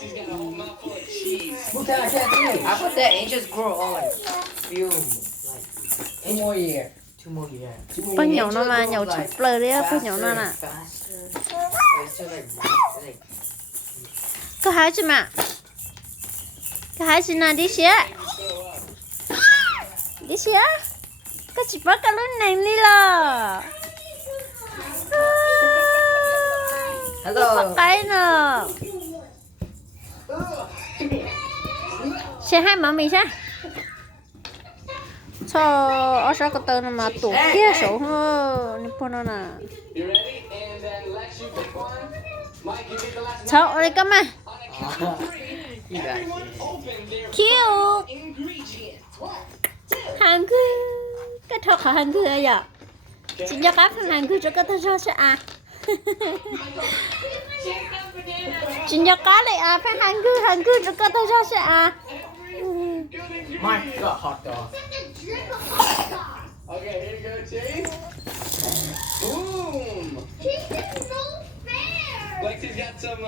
She's got a whole mouthful of cheese. Put that tattoo. I put that and just grow on like few like 2 more years. 2 more years. 2 more Bao years. nhiêu nó mà nhậu chụp lơ đấy bao nhiêu nó nè có hai chứ mà có hai chứ nào đi xe đi xe có chỉ bắt cái lúc này đi là Hello. cái nè xe hai mà mình sao cho ở sao cái tên mà tủ kia số hơ đi po nó nè You ready? And then Lex, you pick one. Mike, you pick the last sao ở đây cơ mà one. On a count of 3, You got everyone it. open their cute ingredients. Hàn Quốc cái thọ của Hàn Quốc ấy à chính cho các phần Hàn Quốc cho các thọ sẽ à chính cho các lại à phần Hàn Quốc cho các thọ sẽ à Mike got hot dog. Okay, here you go, Chase. Boom! Lexy's got some